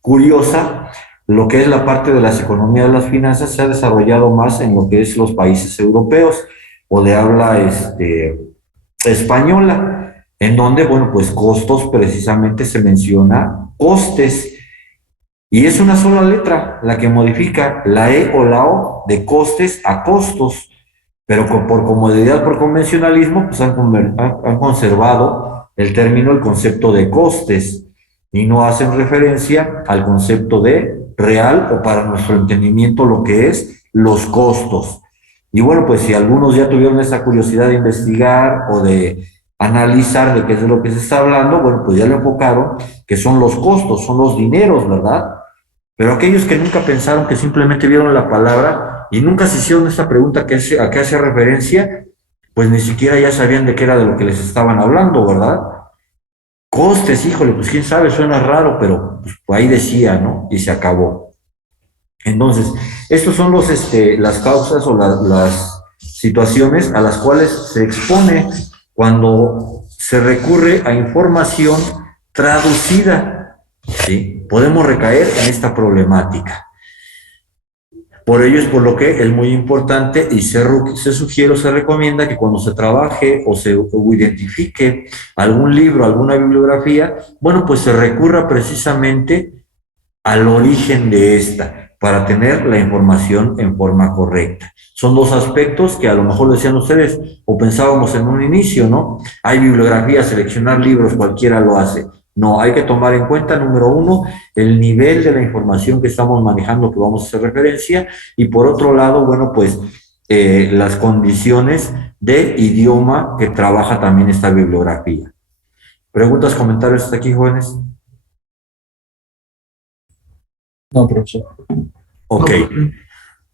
curiosa, lo que es la parte de las economías de las finanzas se ha desarrollado más en lo que es los países europeos o de habla española, en donde, bueno, pues costos precisamente se menciona costes. Y es una sola letra la que modifica la E o la O de costes a costos, pero por comodidad, por convencionalismo, pues han conservado el término, el concepto de costes, y no hacen referencia al concepto de real o para nuestro entendimiento lo que es los costos. Y bueno, pues si algunos ya tuvieron esa curiosidad de investigar o de analizar de qué es de lo que se está hablando, bueno, pues ya lo enfocaron, que son los costos, son los dineros, ¿verdad? Pero aquellos que nunca pensaron, que simplemente vieron la palabra y nunca se hicieron esta pregunta a qué hace referencia, pues ni siquiera ya sabían de qué era de lo que les estaban hablando, ¿verdad? Costes, híjole, pues quién sabe, suena raro, pero pues, ahí decía, ¿no? Y se acabó. Entonces, estos son las causas o las situaciones a las cuales se expone cuando se recurre a información traducida, ¿sí? Podemos recaer en esta problemática. Por ello es por lo que es muy importante y se sugiere o se recomienda que cuando se trabaje o se identifique algún libro, alguna bibliografía, bueno, pues se recurra precisamente al origen de esta para tener la información en forma correcta. Son dos aspectos que a lo mejor decían ustedes o pensábamos en un inicio, ¿no? Hay bibliografía, seleccionar libros, cualquiera lo hace. No, hay que tomar en cuenta, número uno, el nivel de la información que estamos manejando, que vamos a hacer referencia, y por otro lado, bueno, pues las condiciones de idioma que trabaja también esta bibliografía. ¿Preguntas, comentarios hasta aquí, jóvenes? No, profesor. Ok.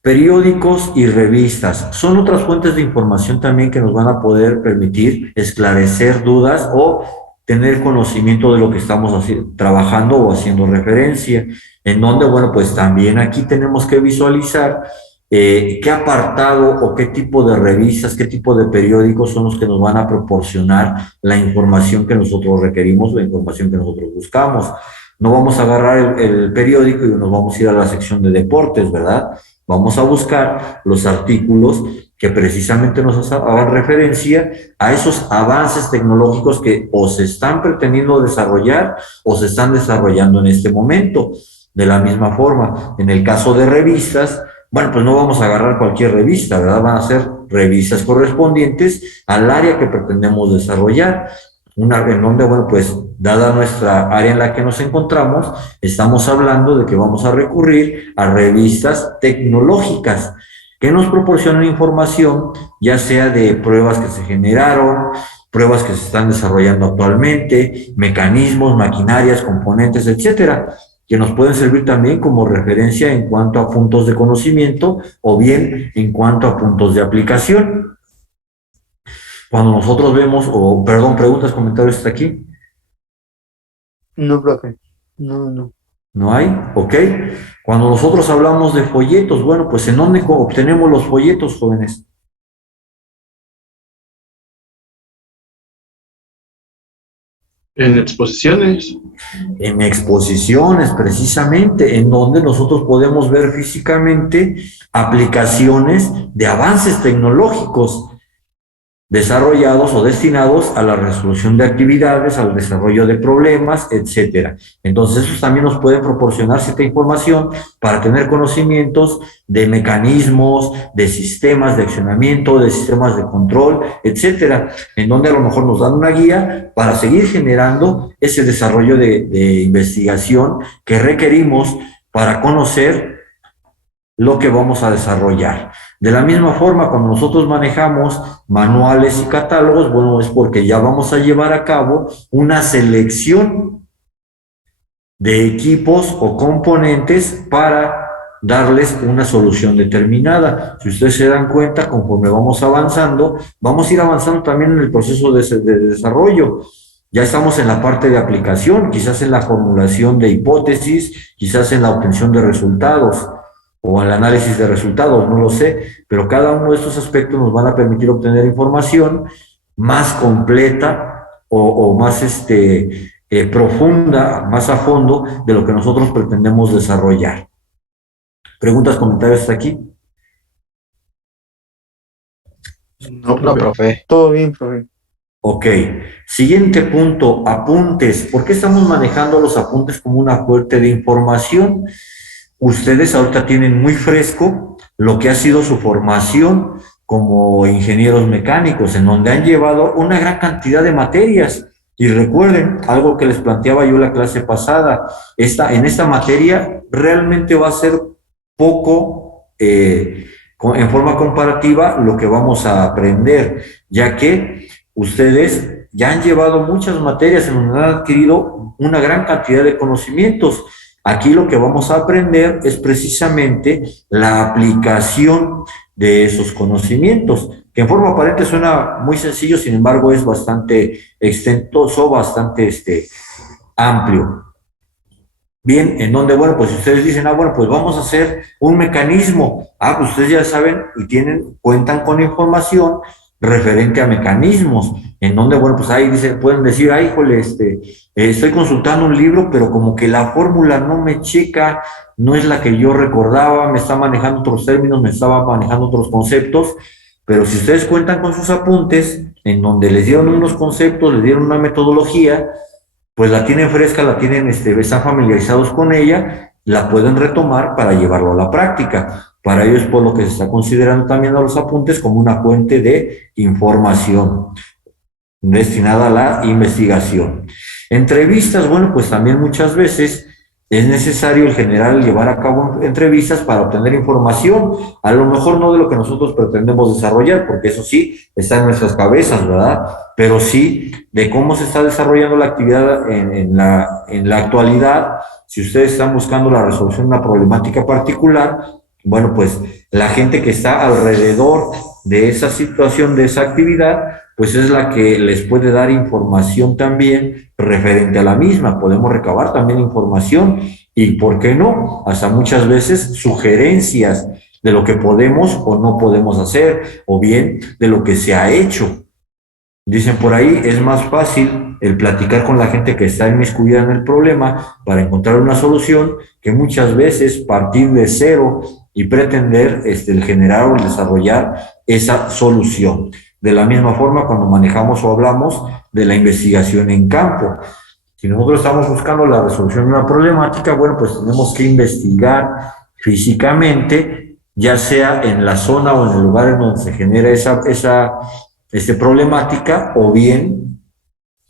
Periódicos y revistas son otras fuentes de información también que nos van a poder permitir esclarecer dudas o tener conocimiento de lo que estamos trabajando o haciendo referencia, en donde, bueno, pues también aquí tenemos que visualizar qué apartado o qué tipo de revistas, qué tipo de periódicos son los que nos van a proporcionar la información que nosotros requerimos, la información que nosotros buscamos. No vamos a agarrar el periódico y nos vamos a ir a la sección de deportes, ¿verdad? Vamos a buscar los artículos que precisamente nos hagan referencia a esos avances tecnológicos que o se están pretendiendo desarrollar o se están desarrollando en este momento. De la misma forma, en el caso de revistas, bueno, pues no vamos a agarrar cualquier revista, ¿verdad? Van a ser revistas correspondientes al área que pretendemos desarrollar. En donde, bueno, pues dada nuestra área en la que nos encontramos, estamos hablando de que vamos a recurrir a revistas tecnológicas que nos proporcionan información, ya sea de pruebas que se generaron, pruebas que se están desarrollando actualmente, mecanismos, maquinarias, componentes, etcétera, que nos pueden servir también como referencia en cuanto a puntos de conocimiento o bien en cuanto a puntos de aplicación. Cuando nosotros vemos, preguntas, comentarios hasta aquí. No, profe. No. ¿No hay? Ok. Cuando nosotros hablamos de folletos, bueno, pues ¿en dónde obtenemos los folletos, jóvenes? En exposiciones. En exposiciones, precisamente, en donde nosotros podemos ver físicamente aplicaciones de avances tecnológicos. desarrollados o destinados a la resolución de actividades, al desarrollo de problemas, etcétera. Entonces, esos también nos pueden proporcionar cierta información para tener conocimientos de mecanismos, de sistemas de accionamiento, de sistemas de control, etcétera, en donde a lo mejor nos dan una guía para seguir generando ese desarrollo de investigación que requerimos para conocer lo que vamos a desarrollar. De la misma forma, cuando nosotros manejamos manuales y catálogos, bueno, es porque ya vamos a llevar a cabo una selección de equipos o componentes para darles una solución determinada. Si ustedes se dan cuenta, conforme vamos avanzando, vamos a ir avanzando también en el proceso de desarrollo. Ya estamos en la parte de aplicación, quizás en la formulación de hipótesis, quizás en la obtención de resultados, o al análisis de resultados, no lo sé, pero cada uno de estos aspectos nos van a permitir obtener información más completa o más profunda, más a fondo de lo que nosotros pretendemos desarrollar. ¿Preguntas, comentarios hasta aquí? No, profe. Todo bien, profe. Ok. Siguiente punto, apuntes. ¿Por qué estamos manejando los apuntes como una fuente de información? Ustedes ahorita tienen muy fresco lo que ha sido su formación como ingenieros mecánicos, en donde han llevado una gran cantidad de materias. Y recuerden, algo que les planteaba yo la clase pasada, en esta materia realmente va a ser poco, en forma comparativa, lo que vamos a aprender, ya que ustedes ya han llevado muchas materias en donde han adquirido una gran cantidad de conocimientos. Aquí lo que vamos a aprender es precisamente la aplicación de esos conocimientos, que en forma aparente suena muy sencillo, sin embargo es bastante extenso, bastante amplio. Bien, en donde, bueno, pues ustedes dicen, bueno, pues vamos a hacer un mecanismo. Pues ustedes ya saben y cuentan con información referente a mecanismos, en donde, bueno, pues ahí pueden decir, híjole, estoy consultando un libro, pero como que la fórmula no me checa, no es la que yo recordaba, me está manejando otros términos, me estaba manejando otros conceptos, pero si ustedes cuentan con sus apuntes, en donde les dieron unos conceptos, les dieron una metodología, pues la tienen fresca, la tienen, están familiarizados con ella, la pueden retomar para llevarlo a la práctica. Para ello es por lo que se está considerando también a los apuntes como una fuente de información destinada a la investigación. Entrevistas, bueno, pues también muchas veces es necesario el general llevar a cabo entrevistas para obtener información, a lo mejor no de lo que nosotros pretendemos desarrollar, porque eso sí está en nuestras cabezas, ¿verdad? Pero sí de cómo se está desarrollando la actividad en la actualidad. Si ustedes están buscando la resolución de una problemática particular, bueno, pues la gente que está alrededor de esa situación, de esa actividad, pues es la que les puede dar información también referente a la misma. Podemos recabar también información y, ¿por qué no? Hasta muchas veces sugerencias de lo que podemos o no podemos hacer, o bien de lo que se ha hecho. Dicen por ahí, es más fácil el platicar con la gente que está inmiscuida en el problema para encontrar una solución que muchas veces partir de cero y pretender el generar o el desarrollar esa solución. De la misma forma, cuando manejamos o hablamos de la investigación en campo. Si nosotros estamos buscando la resolución de una problemática, bueno, pues tenemos que investigar físicamente, ya sea en la zona o en el lugar en donde se genera esa problemática, o bien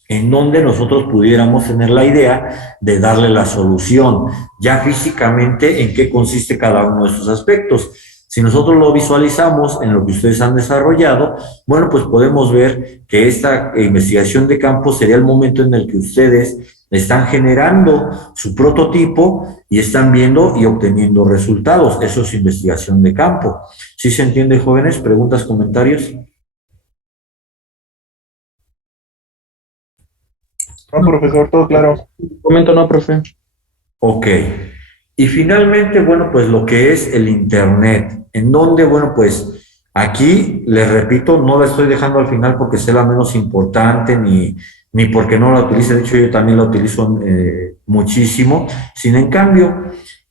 en donde nosotros pudiéramos tener la idea de darle la solución, ya físicamente en qué consiste cada uno de esos aspectos. Si nosotros lo visualizamos en lo que ustedes han desarrollado, bueno, pues podemos ver que esta investigación de campo sería el momento en el que ustedes están generando su prototipo y están viendo y obteniendo resultados. Eso es investigación de campo. ¿Sí se entiende, jóvenes? ¿Preguntas, comentarios? No, profesor, todo claro. Comento no, profe. Ok. Y finalmente, bueno, pues lo que es el Internet, en donde, bueno, pues aquí, les repito, no la estoy dejando al final porque sea la menos importante ni porque no la utilice. De hecho, yo también la utilizo muchísimo. Sin en cambio,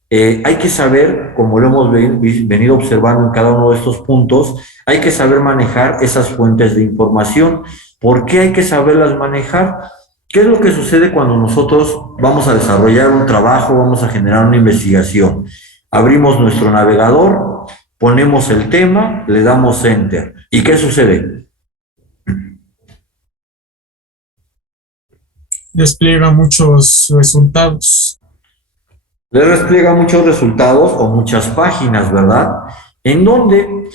hay que saber, como lo hemos venido observando en cada uno de estos puntos, hay que saber manejar esas fuentes de información. ¿Por qué hay que saberlas manejar? ¿Qué es lo que sucede cuando nosotros vamos a desarrollar un trabajo, vamos a generar una investigación? Abrimos nuestro navegador, ponemos el tema, le damos Enter. ¿Y qué sucede? Despliega muchos resultados. Le despliega muchos resultados o muchas páginas, ¿verdad? En donde,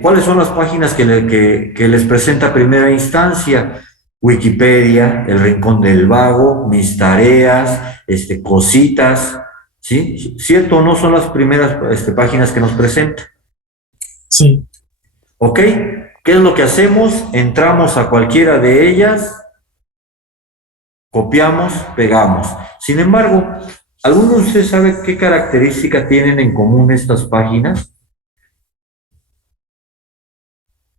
¿cuáles son las páginas que les presenta a primera instancia? Wikipedia, El Rincón del Vago, Mis Tareas, Cositas, ¿sí? ¿Cierto o no son las primeras páginas que nos presenta? Sí. ¿Ok? ¿Qué es lo que hacemos? Entramos a cualquiera de ellas, copiamos, pegamos. Sin embargo, ¿alguno de ustedes sabe qué característica tienen en común estas páginas?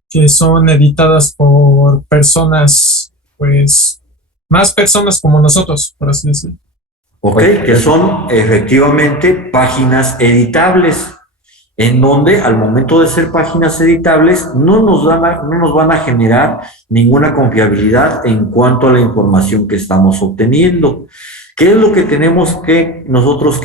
Que son editadas por personas, pues, más personas como nosotros, por así decirlo. Ok, que son efectivamente páginas editables, en donde al momento de ser páginas editables no nos van a generar ninguna confiabilidad en cuanto a la información que estamos obteniendo. ¿Qué es lo que tenemos que nosotros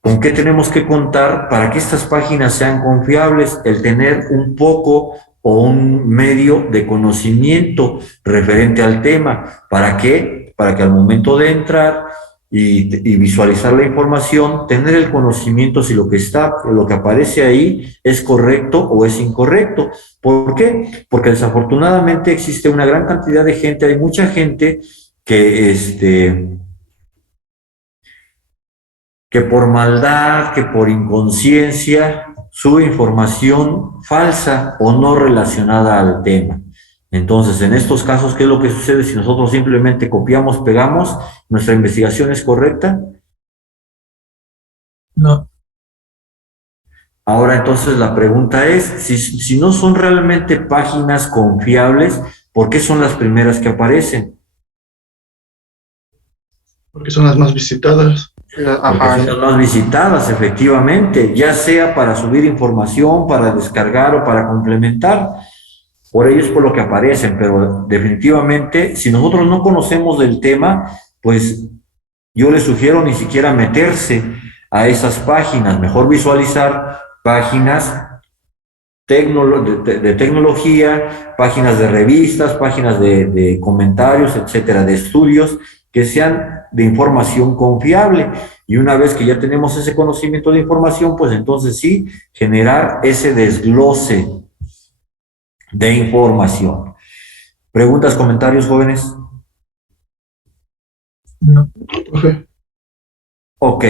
con qué tenemos que contar para que estas páginas sean confiables? El tener un poco o un medio de conocimiento referente al tema. ¿Para qué? Para que al momento de entrar y visualizar la información, tener el conocimiento si lo que aparece ahí es correcto o es incorrecto. ¿Por qué? Porque desafortunadamente existe una gran cantidad de gente, hay mucha gente que por maldad, que por inconsciencia, sube información falsa o no relacionada al tema. Entonces, en estos casos, ¿qué es lo que sucede si nosotros simplemente copiamos, pegamos? ¿Nuestra investigación es correcta? No. Ahora, entonces, la pregunta es, si no son realmente páginas confiables, ¿por qué son las primeras que aparecen? Porque son las más visitadas. Porque son las más visitadas, efectivamente, ya sea para subir información, para descargar o para complementar. Por ello es por lo que aparecen, pero definitivamente, si nosotros no conocemos del tema, pues yo les sugiero ni siquiera meterse a esas páginas, mejor visualizar páginas de tecnología, páginas de revistas, páginas de comentarios, etcétera, de estudios que sean de información confiable. Y una vez que ya tenemos ese conocimiento de información, pues entonces sí, generar ese desglose de información. ¿Preguntas, comentarios, jóvenes? No. Ok,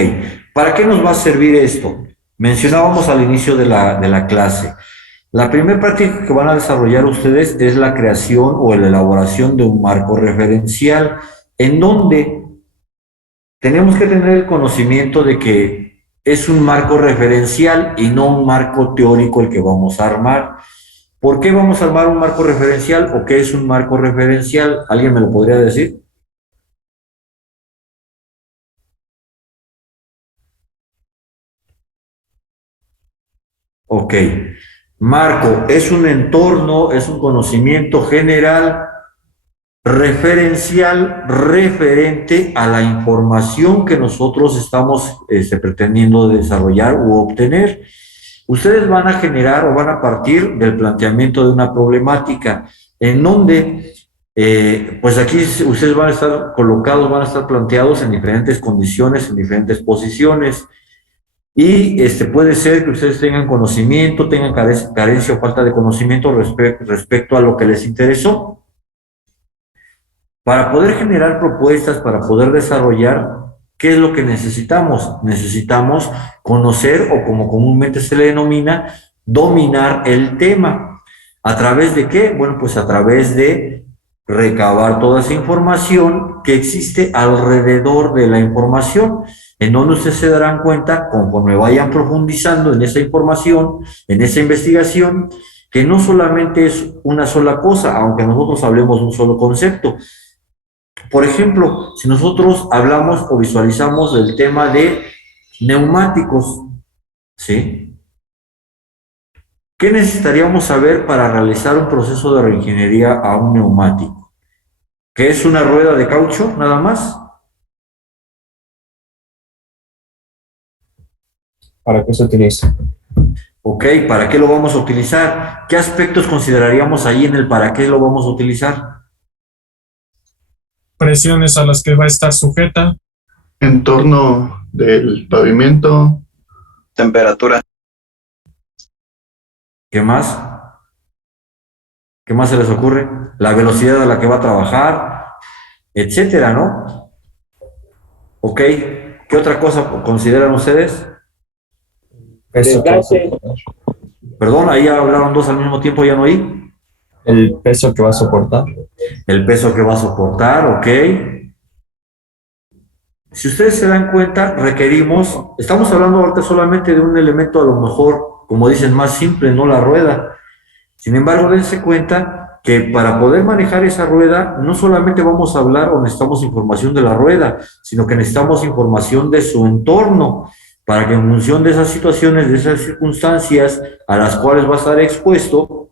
¿para qué nos va a servir esto? Mencionábamos al inicio de la clase. La primera práctica que van a desarrollar ustedes es la creación o la elaboración de un marco referencial, en donde tenemos que tener el conocimiento de que es un marco referencial y no un marco teórico el que vamos a armar. ¿Por qué vamos a armar un marco referencial o qué es un marco referencial? ¿Alguien me lo podría decir? Ok. Marco es un entorno, es un conocimiento general, referencial, referente a la información que nosotros estamos pretendiendo desarrollar u obtener. Ustedes van a generar o van a partir del planteamiento de una problemática en donde, pues aquí ustedes van a estar colocados, van a estar planteados en diferentes condiciones, en diferentes posiciones. Y puede ser que ustedes tengan conocimiento, tengan carencia o falta de conocimiento respecto a lo que les interesó. Para poder generar propuestas, para poder desarrollar, ¿qué es lo que necesitamos? Necesitamos conocer, o como comúnmente se le denomina, dominar el tema. ¿A través de qué? Bueno, pues a través de recabar toda esa información que existe alrededor de la información, en donde ustedes se darán cuenta, conforme vayan profundizando en esa información, en esa investigación, que no solamente es una sola cosa, aunque nosotros hablemos de un solo concepto, Por ejemplo, si nosotros hablamos o visualizamos el tema de neumáticos, ¿sí? ¿Qué necesitaríamos saber para realizar un proceso de reingeniería a un neumático? ¿Qué es una rueda de caucho, nada más? ¿Para qué se utiliza? Ok, ¿para qué lo vamos a utilizar? ¿Qué aspectos consideraríamos ahí en el para qué lo vamos a utilizar? Presiones a las que va a estar sujeta. Entorno del pavimento. Temperatura. ¿Qué más? ¿Qué más se les ocurre? La velocidad a la que va a trabajar, etcétera, ¿no? Ok, ¿qué otra cosa consideran ustedes? Peso que va a soportar. Perdón, ahí ya hablaron dos al mismo tiempo, ya no oí. El peso que va a soportar. El peso que va a soportar, ok. Si ustedes se dan cuenta, requerimos, estamos hablando ahorita solamente de un elemento a lo mejor, como dicen, más simple, no la rueda. Sin embargo, dense cuenta que para poder manejar esa rueda, no solamente vamos a hablar o necesitamos información de la rueda, sino que necesitamos información de su entorno, para que en función de esas situaciones, de esas circunstancias a las cuales va a estar expuesto,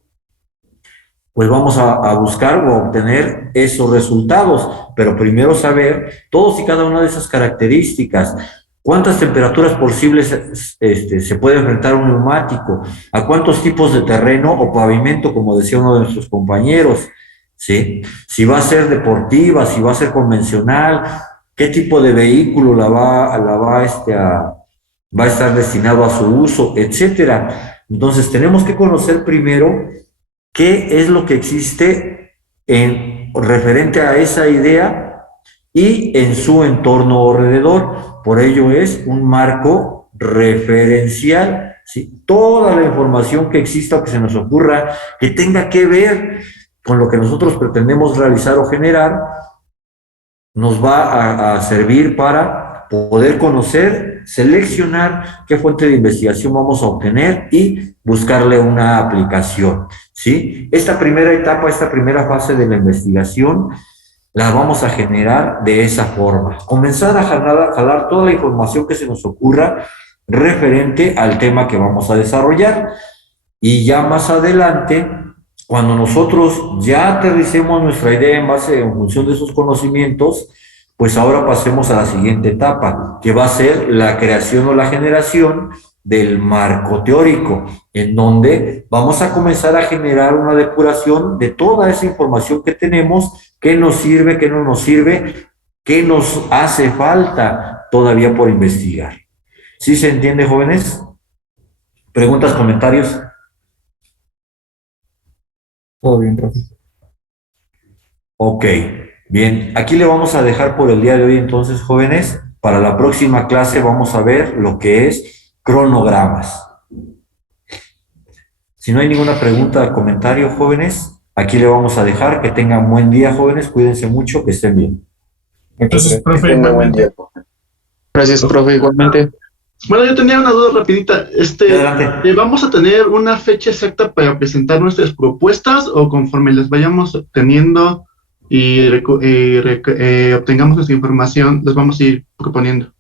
pues vamos a buscar o a obtener esos resultados, pero primero saber todos y cada una de esas características. ¿Cuántas temperaturas posibles se puede enfrentar un neumático? ¿A cuántos tipos de terreno o pavimento, como decía uno de nuestros compañeros? ¿Sí? Si va a ser deportiva, si va a ser convencional, qué tipo de vehículo va a estar destinado a su uso, etcétera. Entonces tenemos que conocer primero qué es lo que existe en referente a esa idea y en su entorno alrededor. Por ello es un marco referencial, ¿sí? Toda la información que exista o que se nos ocurra que tenga que ver con lo que nosotros pretendemos realizar o generar, nos va a servir para poder conocer, seleccionar qué fuente de investigación vamos a obtener y buscarle una aplicación, ¿sí? Esta primera etapa, esta primera fase de la investigación, la vamos a generar de esa forma. Comenzar a jalar toda la información que se nos ocurra referente al tema que vamos a desarrollar. Y ya más adelante, cuando nosotros ya aterricemos nuestra idea en función de esos conocimientos, pues ahora pasemos a la siguiente etapa, que va a ser la creación o la generación del marco teórico, en donde vamos a comenzar a generar una depuración de toda esa información que tenemos, qué nos sirve, qué no nos sirve, qué nos hace falta todavía por investigar. ¿Sí se entiende, jóvenes? ¿Preguntas, comentarios? Todo bien, profe. Ok, bien. Aquí le vamos a dejar por el día de hoy entonces, jóvenes. Para la próxima clase vamos a ver lo que es cronogramas. Si no hay ninguna pregunta o comentario, jóvenes, aquí le vamos a dejar. Que tengan buen día, jóvenes. Cuídense mucho, que estén bien. Entonces, profe, Tenga buen día. Gracias, profe, igualmente. Bueno, yo tenía una duda rapidita. Adelante. ¿Vamos a tener una fecha exacta para presentar nuestras propuestas o conforme las vayamos obteniendo y obtengamos nuestra información, las vamos a ir proponiendo?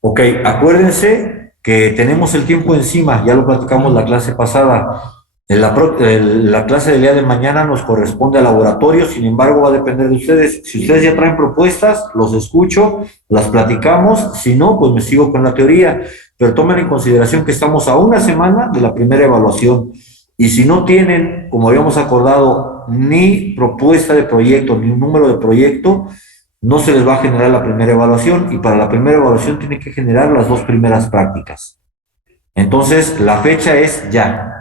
Ok, acuérdense que tenemos el tiempo encima, ya lo platicamos la clase pasada. La clase del día de mañana nos corresponde al laboratorio, sin embargo va a depender de ustedes. Si ustedes ya traen propuestas, los escucho, las platicamos, si no, pues me sigo con la teoría. Pero tomen en consideración que estamos a una semana de la primera evaluación. Y si no tienen, como habíamos acordado, ni propuesta de proyecto, ni un número de proyecto, no se les va a generar la primera evaluación, y para la primera evaluación tiene que generar las dos primeras prácticas. Entonces, la fecha es ya.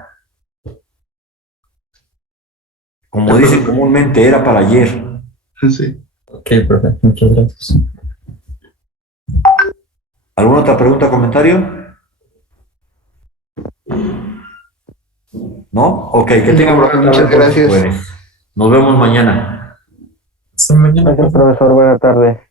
Como dicen comúnmente, era para ayer. Sí. Ok, profe, muchas gracias. ¿Alguna otra pregunta o comentario? ¿No? Ok, que tengan buena tarde. Muchas gracias. Nos vemos mañana. hasta mañana. Gracias, profesor. Buena tarde.